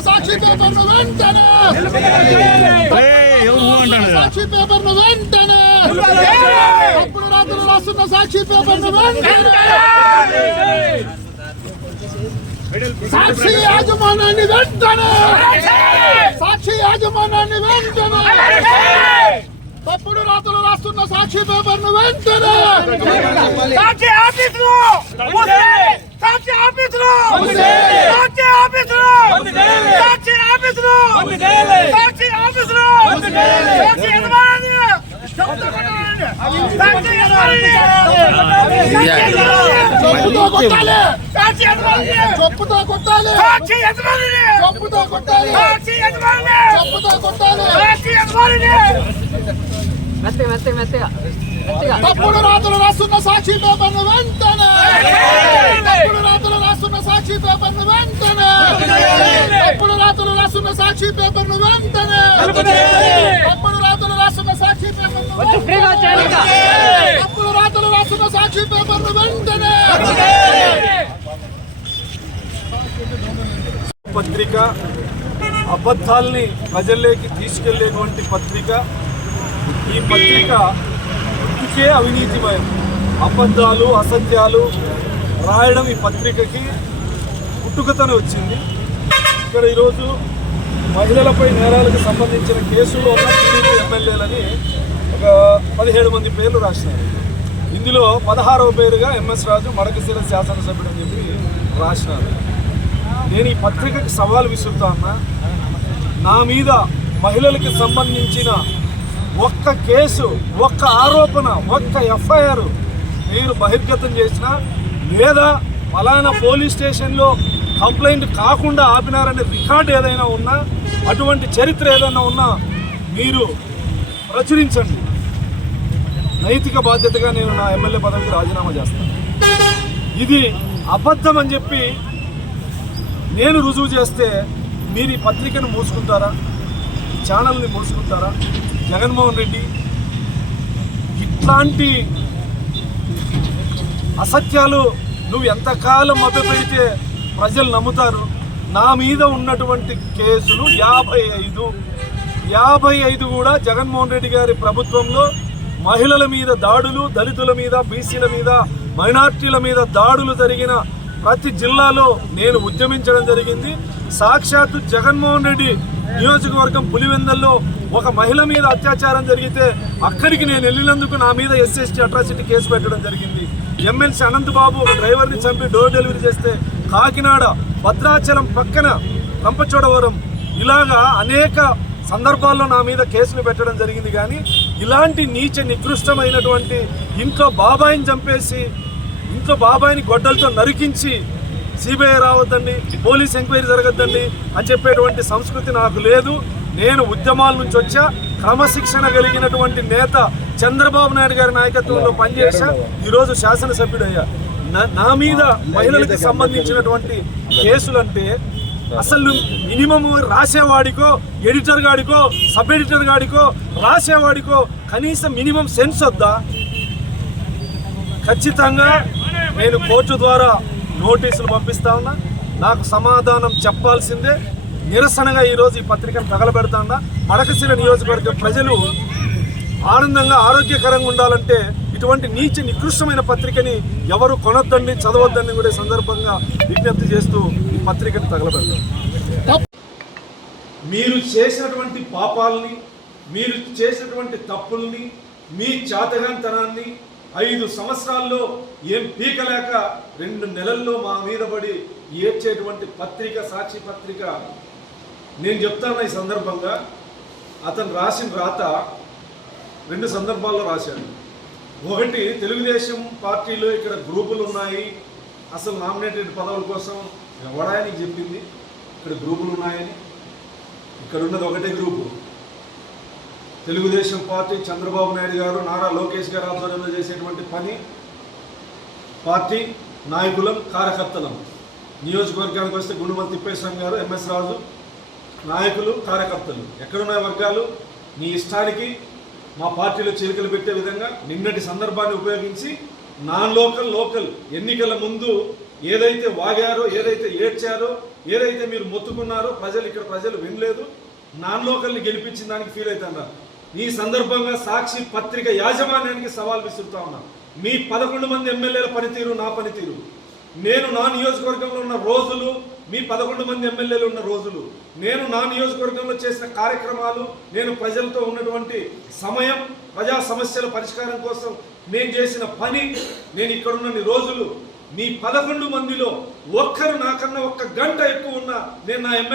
సాక్షి పేపర్ను వెంటనే! సాక్షి పేపర్ను వెంటనే! తప్పుడు రాతలు రాస్తున్న సాక్షి పేపర్ను వెంటనే! సాక్షి యాజమాన్యాన్ని వెంటనే! సాక్షి యాజమాన్యాన్ని వెంటనే! సాక్షి పేపర్ను వెంటనే సాక్షి ఆఫీసులు సాక్షి ఆఫీసులు సాక్షి ఆఫీసులు సాక్షి ఆఫీసులు సాక్షి ఆఫీసులు సాక్షి యజమాని సాక్షి యజమాని సాక్షి చెప్పుతో కొట్టాలి సాక్షి యజమాని చెప్పుతో కొట్టాలి సాక్షి యజమాని చెప్పుతో కొట్టాలి సాక్షి యజమాని మెత్తగా మెత్తగా మెత్తగా మెత్తగా తప్పుడు రాతలు రాస్తున్న సాక్షి పేపర్ను వెంటనే తప్పుడు రాతలు రాస్తున్న సాక్షి పేపర్ను వెంటనే తప్పుడు రాతలు రాస్తున్న సాక్షి పేపర్ను వెంటనే తప్పుడు రాతలు రాస్తున్న సాక్షి పేపర్ను కొంచెం ఫ్రీగా వచ్చారు ఇంకా తప్పుడు రాతలు రాస్తున్న సాక్షి పేపర్ను వెంటనే పత్రిక అబద్ధాల్ని ప్రజల్లోకి తీసుకెళ్ళేటువంటి పత్రిక ఈ పత్రిక ఇటుకే అవినీతిమయం. అబద్ధాలు అసత్యాలు రాయడం ఈ పత్రికకి పుట్టుకతనే వచ్చింది. ఇక్కడ ఈరోజు మహిళలపై నేరాలకు సంబంధించిన కేసులో ఉన్న టీడీపీ ఎమ్మెల్యేలని ఒక పదిహేడు మంది పేర్లు రాసినారు. ఇందులో పదహారవ పేరుగా ఎంఎస్ రాజు మడకశిర శాసనసభ్యుడు అని చెప్పి రాసినారు. నేను ఈ పత్రికకి సవాల్ విసురుతా ఉన్నా నా మీద మహిళలకి సంబంధించిన ఒక్క కేసు ఒక్క ఆరోపణ ఒక్క ఎఫ్ఐఆర్ మీరు బహిర్గతం చేసినా లేదా ఫలానా పోలీస్ స్టేషన్లో కంప్లైంట్ కాకుండా ఆపినారనే రికార్డు ఏదైనా ఉన్నా అటువంటి చరిత్ర ఏదైనా ఉన్నా మీరు ప్రచురించండి. నైతిక బాధ్యతగా నేను నా ఎమ్మెల్యే పదవికి రాజీనామా చేస్తాను. ఇది అబద్ధం అని చెప్పి నేను రుజువు చేస్తే మీరు ఈ పత్రికను మూసుకుంటారా? ఛానల్ని మూసుకుంటారా? జగన్మోహన్ రెడ్డి ఇట్లాంటి అసత్యాలు నువ్వు ఎంతకాలం మభ్యపెడితే ప్రజలు నమ్ముతారు? నా మీద ఉన్నటువంటి కేసులు యాభై ఐదు. యాభై ఐదు కూడా జగన్మోహన్ రెడ్డి గారి ప్రభుత్వంలో మహిళల మీద దాడులు దళితుల మీద బీసీల మీద మైనార్టీల మీద దాడులు జరిగిన ప్రతి జిల్లాలో నేను ఉద్యమించడం జరిగింది. సాక్షాత్తు జగన్మోహన్ రెడ్డి నియోజకవర్గం పులివెందల్లో ఒక మహిళ మీద అత్యాచారం జరిగితే అక్కడికి నేను వెళ్ళినందుకు నా మీద ఎస్ఎస్టీ అట్రాసిటీ కేసు పెట్టడం జరిగింది. ఎమ్మెల్సీ అనంత్ బాబు ఒక డ్రైవర్ని చంపి డోర్ డెలివరీ చేస్తే కాకినాడ భద్రాచలం పక్కన రంపచోడవరం ఇలాగా అనేక సందర్భాల్లో నా మీద కేసులు పెట్టడం జరిగింది కానీ ఇలాంటి నీచ నికృష్టమైనటువంటి ఇంట్లో బాబాయిని చంపేసి ఇంట్లో బాబాయిని గొడ్డలతో నరికించి సిబిఐ రావద్దండి పోలీస్ ఎంక్వైరీ జరగద్దండి అని చెప్పేటువంటి సంస్కృతి నాకు లేదు. నేను ఉద్యమాల నుంచి వచ్చా క్రమశిక్షణ కలిగినటువంటి నేత చంద్రబాబు నాయుడు గారి నాయకత్వంలో పనిచేసా ఈరోజు శాసనసభ్యుడయ్యా. నా- నా మీద మహిళలకు సంబంధించినటువంటి కేసులంటే అసలు మినిమం రాసేవాడికో ఎడిటర్ గాడికో సబ్ ఎడిటర్ గాడికో రాసేవాడికో కనీసం మినిమం సెన్స్ వద్దా? ఖచ్చితంగా నేను కోర్టు ద్వారా నోటీసులు పంపిస్తా ఉన్నా. నాకు సమాధానం చెప్పాల్సిందే. నిరసనగా ఈరోజు ఈ పత్రికను తగలబెడతా ఉన్నా. మడకశిల నియోజకవర్గ ప్రజలు ఆనందంగా ఆరోగ్యకరంగా ఉండాలంటే ఇటువంటి నీచ నికృష్టమైన పత్రికని ఎవరు కొనొద్దండి చదవద్దని కూడా సందర్భంగా విజ్ఞప్తి చేస్తూ ఈ పత్రికను తగలబెడతాం. మీరు చేసినటువంటి పాపాలని మీరు చేసినటువంటి తప్పుల్ని మీ చాతగాంతనాన్ని ఐదు సంవత్సరాల్లో ఏం పీకలేక రెండు నెలల్లో మా మీద పడి ఏడ్చేటువంటి పత్రిక సాక్షి పత్రిక. నేను చెప్తాను ఈ సందర్భంగా. అతను రాసిన రాత రెండు సందర్భాల్లో రాశాడు. ఒకటి తెలుగుదేశం పార్టీలో ఇక్కడ గ్రూపులు ఉన్నాయి. అసలు నామినేటెడ్ పదవుల కోసం ఎవడాయని చెప్పింది? ఇక్కడ గ్రూపులు ఉన్నాయని. ఇక్కడ ఉన్నది ఒకటే గ్రూపు. తెలుగుదేశం పార్టీ చంద్రబాబు నాయుడు గారు నారా లోకేష్ గారు ఆధ్వర్యంలో చేసేటువంటి పని పార్టీ నాయకులం కార్యకర్తలం. నియోజకవర్గానికి వస్తే గుండుమల్ తిప్పేశ్వరం గారు ఎంఎస్ రాజు నాయకులు కార్యకర్తలు. ఎక్కడున్న వర్గాలు? నీ ఇష్టానికి మా పార్టీలో చేరికలు పెట్టే విధంగా నిన్నటి సందర్భాన్ని ఉపయోగించి నాన్ లోకల్ లోకల్ ఎన్నికల ముందు ఏదైతే వాగారో ఏదైతే ఏడ్చారో ఏదైతే మీరు మొత్తుకున్నారో ప్రజలు ఇక్కడ ప్రజలు వినలేదు నాన్ లోకల్ని గెలిపించిన దానికి ఫీల్ అవుతున్నారు ఈ సందర్భంగా సాక్షి పత్రిక యాజమాన్యానికి సవాల్ విసురుతా ఉన్నా. మీ పదకొండు మంది ఎమ్మెల్యేల పనితీరు నా పనితీరు. నేను నా నియోజకవర్గంలో ఉన్న రోజులు మీ పదకొండు మంది ఎమ్మెల్యేలు ఉన్న రోజులు. నేను నా నియోజకవర్గంలో చేసిన కార్యక్రమాలు నేను ప్రజలతో ఉన్నటువంటి సమయం ప్రజా సమస్యల పరిష్కారం కోసం నేను చేసిన పని నేను ఇక్కడున్న రోజులు. మీ పదకొండు మందిలో ఒక్కరు నాకన్నా ఒక్క గంట ఎక్కువ ఉన్న నేను నా ఎమ్మెల్యే